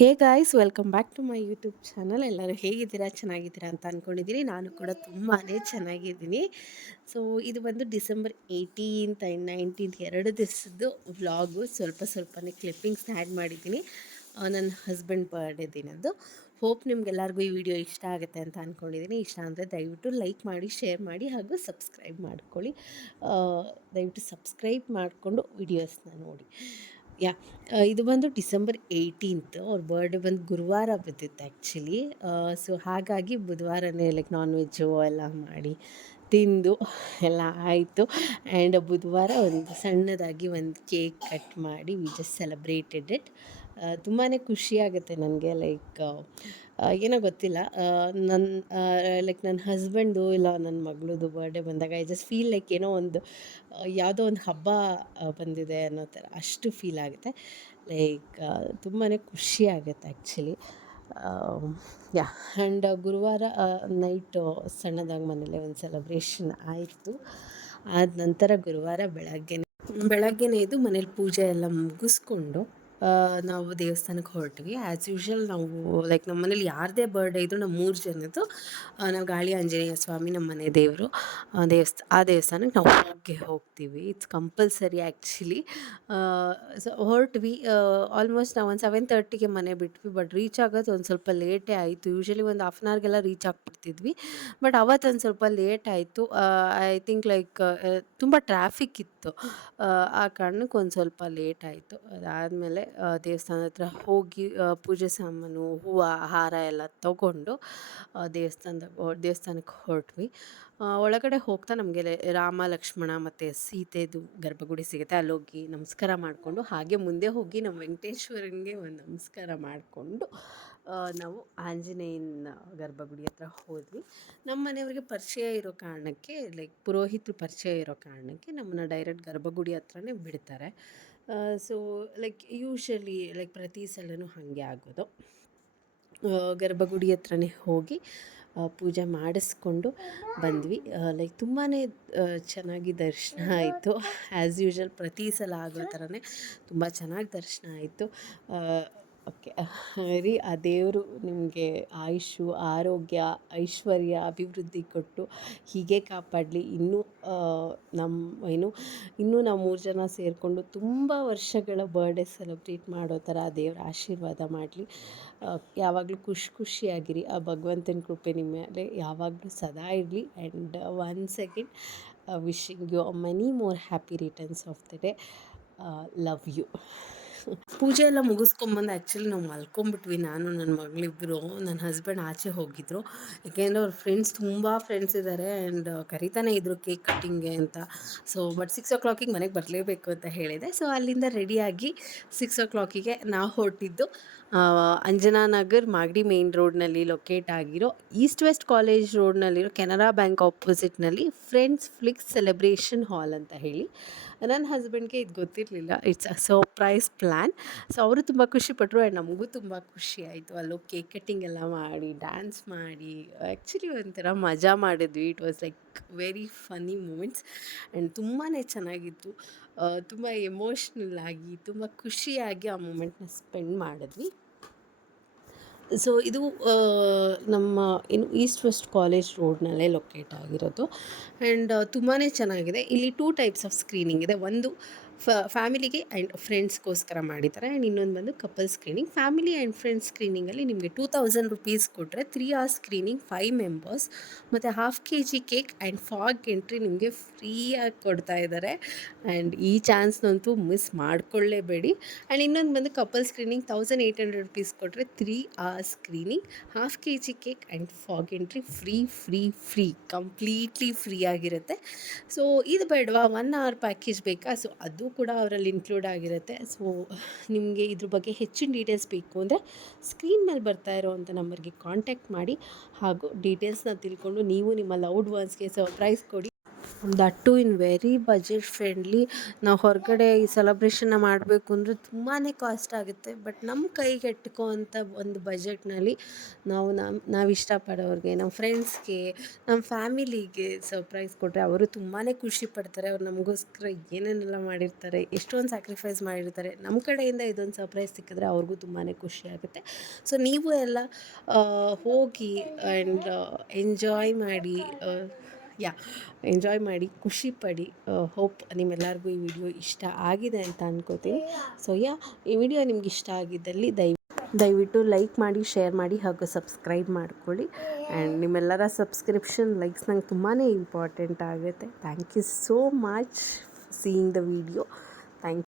Hey guys, welcome back to my YouTube channel. ಎಲ್ಲರೂ ಹೇಗಿದ್ದೀರಾ? ಚೆನ್ನಾಗಿದ್ದೀರಾ ಅಂತ ಅಂದ್ಕೊಂಡಿದ್ದೀನಿ. ನಾನು ಕೂಡ ತುಂಬಾ ಚೆನ್ನಾಗಿದ್ದೀನಿ. ಸೊ ಇದು ಬಂದು December 18th and 19th 2 ದಿವಸದ್ದು vlog. ಸ್ವಲ್ಪನೇ ಕ್ಲಿಪ್ಪಿಂಗ್ಸ್ನ ಆ್ಯಡ್ ಮಾಡಿದ್ದೀನಿ. ನನ್ನ ಹಸ್ಬೆಂಡ್ ಬರ್ಡೇ ದಿನದ್ದು. ಹೋಪ್ ನಿಮ್ಗೆಲ್ಲರಿಗೂ ಈ ವಿಡಿಯೋ ಇಷ್ಟ ಆಗುತ್ತೆ ಅಂತ ಅಂದ್ಕೊಂಡಿದ್ದೀನಿ. ಇಷ್ಟ ಅಂದರೆ ದಯವಿಟ್ಟು ಲೈಕ್ ಮಾಡಿ, ಶೇರ್ ಮಾಡಿ ಹಾಗೂ ಸಬ್ಸ್ಕ್ರೈಬ್ ಮಾಡ್ಕೊಳ್ಳಿ. ದಯವಿಟ್ಟು ಸಬ್ಸ್ಕ್ರೈಬ್ ಮಾಡಿಕೊಂಡು ವಿಡಿಯೋಸ್ನ ನೋಡಿ. ಇದು ಬಂದು ಡಿಸೆಂಬರ್ 18th. ಅವ್ರ ಬರ್ಡೇ ಬಂದು ಗುರುವಾರ ಬಿದ್ದಿತ್ತು ಆ್ಯಕ್ಚುಲಿ. ಸೊ ಹಾಗಾಗಿ ಬುಧವಾರನೇ ಲೈಕ್ ನಾನ್ ವೆಜ್ಜು ಎಲ್ಲ ಮಾಡಿ ತಿಂದು ಎಲ್ಲ ಆಯಿತು. ಆ್ಯಂಡ್ ಬುಧವಾರ ಒಂದು ಸಣ್ಣದಾಗಿ ಒಂದು ಕೇಕ್ ಕಟ್ ಮಾಡಿ ವಿ ಜಸ್ಟ್ ಸೆಲೆಬ್ರೇಟೆಡ್ ಇಟ್. ತುಂಬಾ ಖುಷಿಯಾಗುತ್ತೆ ನನಗೆ. ಲೈಕ್ ಏನೋ ಗೊತ್ತಿಲ್ಲ, ನನ್ನ ಹಸ್ಬೆಂಡು ಇಲ್ಲ ನನ್ನ ಮಗಳದು ಬರ್ಡೇ ಬಂದಾಗ ಐ ಜಸ್ಟ್ ಫೀಲ್ ಲೈಕ್ ಏನೋ ಒಂದು ಯಾವುದೋ ಒಂದು ಹಬ್ಬ ಬಂದಿದೆ ಅನ್ನೋ ಥರ ಅಷ್ಟು ಫೀಲ್ ಆಗುತ್ತೆ. ಲೈಕ್ ತುಂಬಾ ಖುಷಿ ಆಗುತ್ತೆ ಆ್ಯಕ್ಚುಲಿ. ಆ್ಯಂಡ್ ಗುರುವಾರ ನೈಟು ಸಣ್ಣದಾಗಿ ಮನೇಲೆ ಒಂದು ಸೆಲೆಬ್ರೇಷನ್ ಆಯಿತು. ಆದ ನಂತರ ಗುರುವಾರ ಬೆಳಗ್ಗೆನೇ ಎದ್ದು ಮನೇಲಿ ಪೂಜೆ ಎಲ್ಲ ಮುಗಿಸ್ಕೊಂಡು ನಾವು ದೇವಸ್ಥಾನಕ್ಕೆ ಹೊರಟ್ವಿ. ಆ್ಯಸ್ ಯೂಶ್ವಲ್ ನಾವು ಲೈಕ್ ನಮ್ಮ ಮನೇಲಿ ಯಾರದೇ ಬರ್ಡೇ ಇದ್ದರೂ ನಾವು 3 ಜನದ್ದು ನಾವು ಗಾಳಿ ಆಂಜನೇಯ ಸ್ವಾಮಿ ನಮ್ಮ ಮನೆ ದೇವರು ಆ ದೇವಸ್ಥಾನಕ್ಕೆ ನಾವು ಹೋಗ್ತೀವಿ. It's compulsory actually. ಸೊ ಹೊರಟ್ವಿ. ಆಲ್ಮೋಸ್ಟ್ ನಾವು ಒಂದು 7:30ಗೆ ಮನೆ ಬಿಟ್ವಿ. ಬಟ್ ರೀಚ್ ಆಗೋದು ಒಂದು ಸ್ವಲ್ಪ ಲೇಟೇ ಆಯಿತು. ಯೂಶ್ವಲಿ ಒಂದು ಹಾಫ್ ಆನ್ ಅವರ್ಗೆಲ್ಲ ರೀಚ್ ಆಗ್ಬಿಡ್ತಿದ್ವಿ. ಬಟ್ ಅವತ್ತೊಂದು ಸ್ವಲ್ಪ ಲೇಟ್ ಆಯಿತು. ಐ ಥಿಂಕ್ ಲೈಕ್ ತುಂಬ ಟ್ರಾಫಿಕ್ ಇತ್ತು. ಆ ಕಾರಣಕ್ಕೆ ಒಂದು ಸ್ವಲ್ಪ ಲೇಟ್ ಆಯಿತು. ಅದಾದಮೇಲೆ ದೇವಸ್ಥಾನದ ಹತ್ರ ಹೋಗಿ ಪೂಜೆ ಸಾಮಾನು, ಹೂವು, ಹಾರ ಎಲ್ಲ ತಗೊಂಡು ದೇವಸ್ಥಾನಕ್ಕೆ ಹೊರಟ್ವಿ. ಒಳಗಡೆ ಹೋಗ್ತಾ ನಮಗೆ ರಾಮ, ಲಕ್ಷ್ಮಣ ಮತ್ತು ಸೀತೆದು ಗರ್ಭಗುಡಿ ಸಿಗುತ್ತೆ. ಅಲ್ಲೋಗಿ ನಮಸ್ಕಾರ ಮಾಡಿಕೊಂಡು ಹಾಗೆ ಮುಂದೆ ಹೋಗಿ ನಮ್ಮ ವೆಂಕಟೇಶ್ವರನಿಗೆ ಒಂದು ನಮಸ್ಕಾರ ಮಾಡಿಕೊಂಡು ನಾವು ಆಂಜನೇಯನ ಗರ್ಭಗುಡಿ ಹತ್ರ ಹೋದ್ವಿ. ನಮ್ಮ ಮನೆಯವ್ರಿಗೆ ಪರಿಚಯ ಇರೋ ಕಾರಣಕ್ಕೆ, ಲೈಕ್ ಪುರೋಹಿತರು ಪರಿಚಯ ಇರೋ ಕಾರಣಕ್ಕೆ ನಮ್ಮನ್ನ ಡೈರೆಕ್ಟ್ ಗರ್ಭಗುಡಿ ಹತ್ರನೇ ಬಿಡ್ತಾರೆ. ಸೊ ಲೈಕ್ ಯೂಶ್ವಲಿ ಲೈಕ್ ಪ್ರತಿ ಸಲವೂ ಹಾಗೆ ಆಗೋದು. ಗರ್ಭಗುಡಿ ಹತ್ರನೇ ಹೋಗಿ ಪೂಜೆ ಮಾಡಿಸ್ಕೊಂಡು ಬಂದ್ವಿ. ಲೈಕ್ ತುಂಬಾ ಚೆನ್ನಾಗಿ ದರ್ಶನ ಆಯಿತು. ಆ್ಯಸ್ ಯೂಶ್ವಲ್ ಪ್ರತಿ ಸಲ ಆಗೋ ಥರನೇ ತುಂಬ ಚೆನ್ನಾಗಿ ದರ್ಶನ ಆಯಿತು. ಓಕೆ ರೀ, ಆ ದೇವರು ನಿಮಗೆ ಆಯುಷು, ಆರೋಗ್ಯ, ಐಶ್ವರ್ಯ, ಅಭಿವೃದ್ಧಿ ಕೊಟ್ಟು ಹೀಗೆ ಕಾಪಾಡಲಿ. ಇನ್ನೂ ನಾವು 3 ಜನ ಸೇರಿಕೊಂಡು ತುಂಬ ವರ್ಷಗಳ ಬರ್ಡೇ ಸೆಲೆಬ್ರೇಟ್ ಮಾಡೋ ಥರ ಆ ದೇವ್ರ ಆಶೀರ್ವಾದ ಮಾಡಲಿ. ಯಾವಾಗಲೂ ಖುಷಿಯಾಗಿರಿ. ಆ ಭಗವಂತನ ಕೃಪೆ ನಿಮ್ಮ ಮೇಲೆ ಯಾವಾಗಲೂ ಸದಾ ಇರಲಿ. And once again wishing you many more happy returns of the day. Love you. ಪೂಜೆ ಎಲ್ಲ ಮುಗಿಸ್ಕೊಂಬಂದು ಆ್ಯಕ್ಚುಲಿ ನಾವು ಮಲ್ಕೊಂಬಿಟ್ವಿ. ನಾನು ನನ್ನ ಮಗಳಿಬ್ಬರು. ನನ್ನ ಹಸ್ಬೆಂಡ್ ಆಚೆ ಹೋಗಿದ್ದರು. ಯಾಕೆಂದರೆ ಅವ್ರ ತುಂಬ ಫ್ರೆಂಡ್ಸ್ ಇದ್ದಾರೆ. ಆ್ಯಂಡ್ ಕರಿತಾನೆ ಇದ್ದರು ಕೇಕ್ ಕಟ್ಟಿಂಗ್ಗೆ ಅಂತ. ಸೊ ಬಟ್ 6 o'clock ಮನೆಗೆ ಬರಲೇಬೇಕು ಅಂತ ಹೇಳಿದೆ. ಸೊ ಅಲ್ಲಿಂದ ರೆಡಿಯಾಗಿ 6 o'clock ನಾವು ಹೊರಟಿದ್ದು ಅಂಜನಾನಗರ್ ಮಾಗಡಿ ಮೇನ್ ರೋಡ್ನಲ್ಲಿ ಲೊಕೇಟ್ ಆಗಿರೋ ಈಸ್ಟ್ ವೆಸ್ಟ್ ಕಾಲೇಜ್ ರೋಡ್ನಲ್ಲಿರೋ ಕೆನರಾ ಬ್ಯಾಂಕ್ ಆಪೋಸಿಟ್ನಲ್ಲಿ ಫ್ರೆಂಡ್ಸ್ ಫ್ಲಿಕ್ಸ್ ಸೆಲೆಬ್ರೇಷನ್ ಹಾಲ್ ಅಂತ ಹೇಳಿ. ನನ್ನ ಹಸ್ಬೆಂಡ್ಗೆ ಇದು ಗೊತ್ತಿರಲಿಲ್ಲ. It's a surprise plan. So ಅವರು ತುಂಬ ಖುಷಿಪಟ್ಟರು. ಆ್ಯಂಡ್ ನಮಗೂ ತುಂಬ ಖುಷಿ ಆಯಿತು. ಅಲ್ಲೋಗಿ ಕೇಕ್ ಕಟ್ಟಿಂಗ್ ಎಲ್ಲ ಮಾಡಿ, ಡ್ಯಾನ್ಸ್ ಮಾಡಿ, ಆ್ಯಕ್ಚುಲಿ ಒಂಥರ ಮಜಾ ಮಾಡಿದ್ವಿ. It was like very funny moments. And ತುಂಬಾ ಚೆನ್ನಾಗಿತ್ತು. ತುಂಬ ಎಮೋಷ್ನಲ್ ಆಗಿ, ತುಂಬ ಖುಷಿಯಾಗಿ ಆ ಮೂಮೆಂಟ್ನ ಸ್ಪೆಂಡ್ ಮಾಡಿದ್ವಿ. ಸೊ ಇದು ನಮ್ಮ ಈಸ್ಟ್ ವೆಸ್ಟ್ ಕಾಲೇಜ್ ರೋಡ್ನಲ್ಲೇ ಲೊಕೇಟ್ ಆಗಿರೋದು. ಆ್ಯಂಡ್ ತುಂಬಾ ಚೆನ್ನಾಗಿದೆ. ಇಲ್ಲಿ 2 ಟೈಪ್ಸ್ ಆಫ್ ಸ್ಕ್ರೀನಿಂಗ್ ಇದೆ. ಒಂದು ಫ್ಯಾಮಿಲಿಗೆ ಆ್ಯಂಡ್ ಫ್ರೆಂಡ್ಸ್ಗೋಸ್ಕರ ಮಾಡಿದ್ದಾರೆ. ಆ್ಯಂಡ್ ಇನ್ನೊಂದು ಬಂದು couple screening. Family and friends ಸ್ಕ್ರೀನಿಂಗಲ್ಲಿ ನಿಮಗೆ 2000 rupees ಕೊಟ್ಟರೆ 3 hours ಸ್ಕ್ರೀನಿಂಗ್, 5 members ಮತ್ತು ½ kg cake and fog entry ನಿಮಗೆ ಫ್ರೀಯಾಗಿ ಕೊಡ್ತಾ ಇದ್ದಾರೆ. ಆ್ಯಂಡ್ ಈ ಚಾನ್ಸ್ನಂತೂ ಮಿಸ್ ಮಾಡಿಕೊಳ್ಳೇಬೇಡಿ. ಆ್ಯಂಡ್ ಇನ್ನೊಂದು ಬಂದು ಕಪಲ್ ಸ್ಕ್ರೀನಿಂಗ್ 1800 rupees ಕೊಟ್ಟರೆ 3 hours screening, ½ kg cake and fog entry free completely free ಆಗಿರುತ್ತೆ. ಸೊ ಇದು ಬೇಡವಾ, 1 hour ಪ್ಯಾಕೇಜ್ ಬೇಕಾ? ಸೊ ಅದು ಕೂಡ ಅವರಲ್ಲಿ ಇನ್ಕ್ಲೂಡ್ ಆಗಿರುತ್ತೆ. ಸೊ ನಿಮಗೆ ಇದ್ರ ಬಗ್ಗೆ ಹೆಚ್ಚಿನ ಡೀಟೇಲ್ಸ್ ಬೇಕು ಅಂದರೆ ಸ್ಕ್ರೀನ್ ಮೇಲೆ ಬರ್ತಾ ಇರೋವಂಥ ನಂಬರ್ಗೆ ಕಾಂಟ್ಯಾಕ್ಟ್ ಮಾಡಿ ಹಾಗೂ ಡೀಟೇಲ್ಸ್ನ ತಿಳ್ಕೊಂಡು ನೀವು ನಿಮ್ಮ ಲವ್ಡ್ ಒನ್ಸ್ಗೆ ಸರ್ಪ್ರೈಸ್ ಕೊಡಿ. That too in very budget friendly. ನಾವು ಹೊರಗಡೆ ಈ ಸೆಲೆಬ್ರೇಷನ್ನ ಮಾಡಬೇಕು ಅಂದರೆ ತುಂಬಾ ಕಾಸ್ಟ್ ಆಗುತ್ತೆ. ಬಟ್ ನಮ್ಮ ಕೈಗೆ ಎಟ್ಕೋವಂಥ ಒಂದು ಬಜೆಟ್ನಲ್ಲಿ ನಾವು ಇಷ್ಟಪಡೋರಿಗೆ, ನಮ್ಮ ಫ್ರೆಂಡ್ಸ್ಗೆ, ನಮ್ಮ ಫ್ಯಾಮಿಲಿಗೆ ಸರ್ಪ್ರೈಸ್ ಕೊಟ್ಟರೆ ಅವರು ತುಂಬಾ ಖುಷಿ ಪಡ್ತಾರೆ. ಅವ್ರು ನಮಗೋಸ್ಕರ ಏನೇನೆಲ್ಲ ಮಾಡಿರ್ತಾರೆ, ಎಷ್ಟೊಂದು ಸ್ಯಾಕ್ರಿಫೈಸ್ ಮಾಡಿರ್ತಾರೆ. ನಮ್ಮ ಕಡೆಯಿಂದ ಇದೊಂದು ಸರ್ಪ್ರೈಸ್ ಸಿಕ್ಕಿದ್ರೆ ಅವ್ರಿಗೂ ತುಂಬಾ ಖುಷಿ ಆಗುತ್ತೆ. ಸೊ ನೀವು ಎಲ್ಲ ಹೋಗಿ ಆ್ಯಂಡ್ ಎಂಜಾಯ್ ಮಾಡಿ, ಎಂಜಾಯ್ ಮಾಡಿ, ಖುಷಿ ಪಡಿ. ಹೋಪ್ ನಿಮ್ಮೆಲ್ಲರಿಗೂ ಈ ವಿಡಿಯೋ ಇಷ್ಟ ಆಗಿದೆ ಅಂತ ಅನ್ಕೋತೀನಿ. ಸೊ ಈ ವಿಡಿಯೋ ನಿಮ್ಗೆ ಇಷ್ಟ ಆಗಿದ್ದಲ್ಲಿ ದಯವಿಟ್ಟು ಲೈಕ್ ಮಾಡಿ, ಶೇರ್ ಮಾಡಿ ಹಾಗೂ ಸಬ್ಸ್ಕ್ರೈಬ್ ಮಾಡ್ಕೊಳ್ಳಿ. ಆ್ಯಂಡ್ ನಿಮ್ಮೆಲ್ಲರ ಸಬ್ಸ್ಕ್ರಿಪ್ಷನ್, ಲೈಕ್ಸ್ ನಂಗೆ ತುಂಬಾ ಇಂಪಾರ್ಟೆಂಟ್ ಆಗುತ್ತೆ. Thank you so much seeing the video. Thank